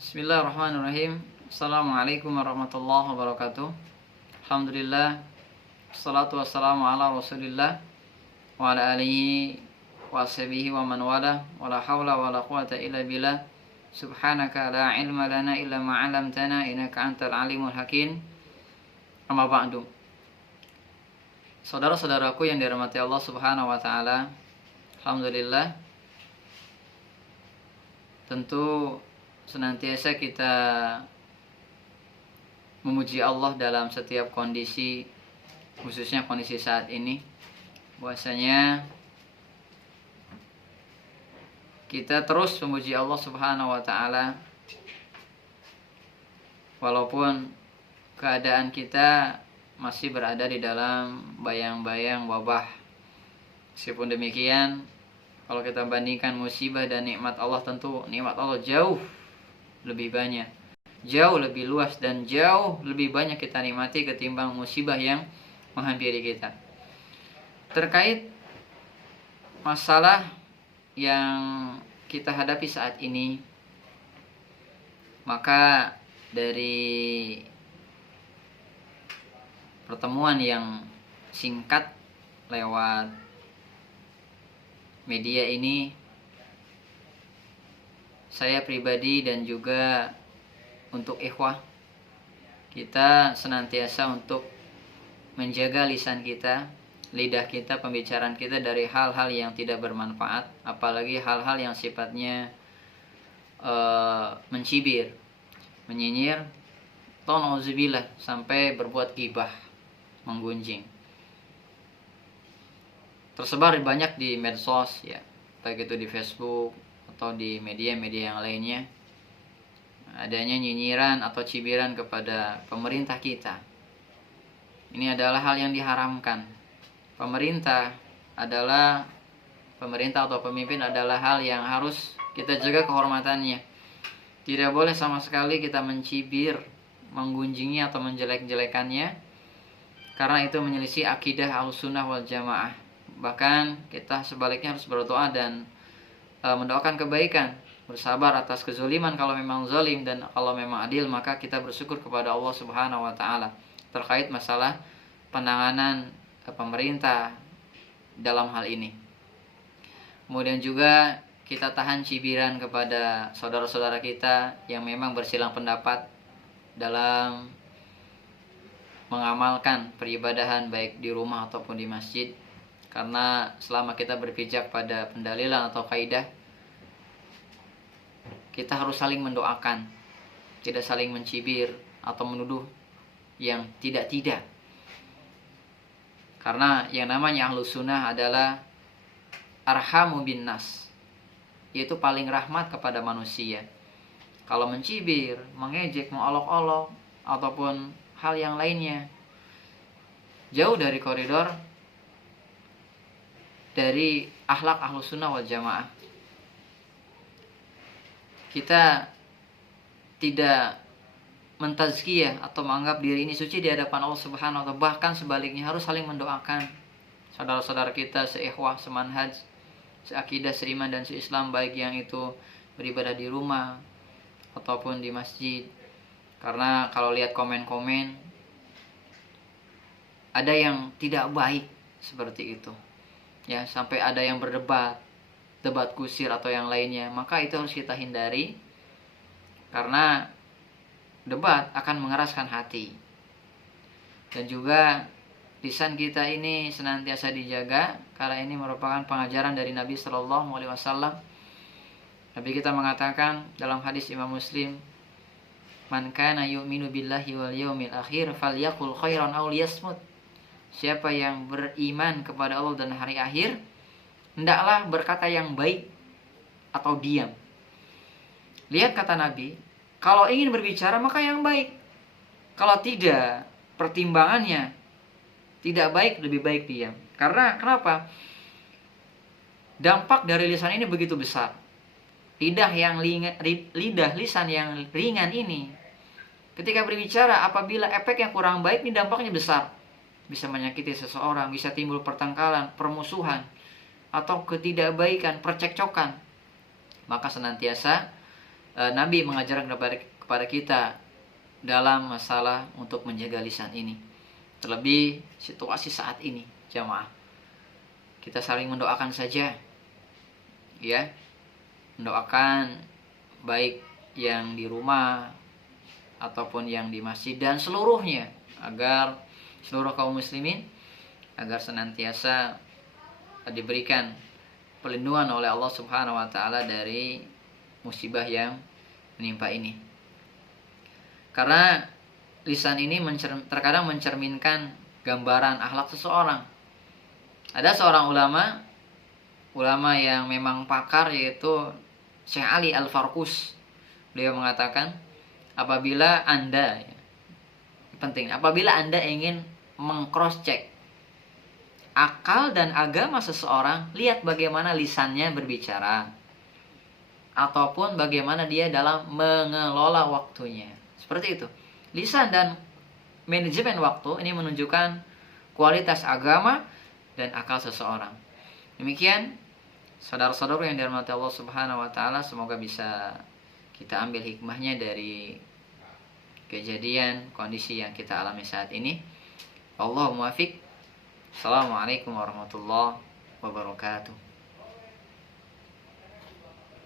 Bismillahirrahmanirrahim. Assalamualaikum warahmatullahi wabarakatuh. Alhamdulillah, salatu wassalamu ala rasulillah wa ala alihi wa sahbihi wa man wala, wa la hawla wa la quwata illa billah. Subhanaka la ilma lana illa ma 'allamtana innaka antal alimul hakim. Amma ba'du. Saudara-saudaraku yang dirahmati Allah Subhanahu wa taala, alhamdulillah, tentu senantiasa kita memuji Allah dalam setiap kondisi, khususnya kondisi saat ini. Bahwasanya kita terus memuji Allah Subhanahu wa taala walaupun keadaan kita masih berada di dalam bayang-bayang wabah. Meskipun demikian, kalau kita bandingkan musibah dan nikmat Allah, tentu nikmat Allah jauh lebih banyak, jauh lebih luas, dan jauh lebih banyak kita nikmati ketimbang musibah yang menghampiri kita. Terkait masalah yang kita hadapi saat ini, maka dari pertemuan yang singkat lewat media ini, saya pribadi dan juga untuk ikhwah, kita senantiasa untuk menjaga lisan kita, lidah kita, pembicaraan kita dari hal-hal yang tidak bermanfaat, apalagi hal-hal yang sifatnya mencibir, menyinyir, atau nauzubillah sampai berbuat ghibah, menggunjing. Tersebar banyak di medsos ya, baik itu di Facebook atau di media-media yang lainnya, adanya nyinyiran atau cibiran kepada pemerintah kita. Ini adalah hal yang diharamkan. Pemerintah atau pemimpin adalah hal yang harus kita jaga kehormatannya. Tidak boleh sama sekali kita mencibir, menggunjingnya atau menjelek-jelekannya, karena itu menyelisih akidah Ahlussunnah wal Jamaah. Bahkan kita sebaliknya harus berdoa dan mendoakan kebaikan, bersabar atas kezaliman kalau memang zalim, dan kalau memang adil maka kita bersyukur kepada Allah Subhanahu wa taala terkait masalah penanganan pemerintah dalam hal ini. Kemudian juga kita tahan cibiran kepada saudara-saudara kita yang memang bersilang pendapat dalam mengamalkan peribadahan baik di rumah ataupun di masjid. Karena selama kita berpijak pada pendalilan atau kaidah, kita harus saling mendoakan, tidak saling mencibir atau menuduh yang tidak-tidak. Karena yang namanya Ahlus Sunnah adalah arhamu bin nas, yaitu paling rahmat kepada manusia. Kalau mencibir, mengejek, mengolok-olok, ataupun hal yang lainnya, jauh dari koridor dari akhlak Ahlus Sunnah wal Jamaah. Kita tidak mentazkiyah atau menganggap diri ini suci di hadapan Allah Subhanahu wa taala, bahkan sebaliknya harus saling mendoakan saudara-saudara kita seikhwah, semanhaj, seakidah, seiman dan seislam, baik yang itu beribadah di rumah ataupun di masjid. Karena kalau lihat komen-komen, ada yang tidak baik seperti itu ya, sampai ada yang debat kusir atau yang lainnya, maka itu harus kita hindari, karena debat akan mengeraskan hati. Dan juga lisan kita ini senantiasa dijaga, karena ini merupakan pengajaran dari Nabi Shallallahu Alaihi Wasallam. Nabi kita mengatakan dalam hadis Imam Muslim, man kana yu'minu billahi wal yaumil akhir falyaqul khairan aw liyasmut. Siapa yang beriman kepada Allah dan hari akhir, hendaklah berkata yang baik atau diam. Lihat kata Nabi, kalau ingin berbicara maka yang baik. Kalau tidak, pertimbangannya tidak baik, lebih baik diam. Karena kenapa? Dampak dari lisan ini begitu besar. Lisan yang ringan ini, ketika berbicara, apabila efek yang kurang baik, ini dampaknya besar. Bisa menyakiti seseorang, bisa timbul pertengkaran, permusuhan, atau ketidakbaikan, percekcokan. Maka senantiasa Nabi mengajarkan kepada kita dalam masalah untuk menjaga lisan ini. Terlebih situasi saat ini, jamaah. Kita saling mendoakan saja, ya, mendoakan baik yang di rumah ataupun yang di masjid dan seluruhnya, agar seluruh kaum muslimin agar senantiasa diberikan perlindungan oleh Allah Subhanahu wa taala dari musibah yang menimpa ini. Karena lisan ini terkadang mencerminkan gambaran akhlak seseorang. Ada seorang ulama yang memang pakar, yaitu Syekh Ali Al-Farkus. Beliau mengatakan, apabila Anda ingin meng-cross check akal dan agama seseorang, lihat bagaimana lisannya berbicara ataupun bagaimana dia dalam mengelola waktunya. Seperti itu. Lisan dan manajemen waktu ini menunjukkan kualitas agama dan akal seseorang. Demikian, saudara-saudara yang dirahmati Allah Subhanahu wa taala, semoga bisa kita ambil hikmahnya dari kejadian kondisi yang kita alami saat ini. Allahumma muwaffiq. Assalamualaikum warahmatullahi wabarakatuh.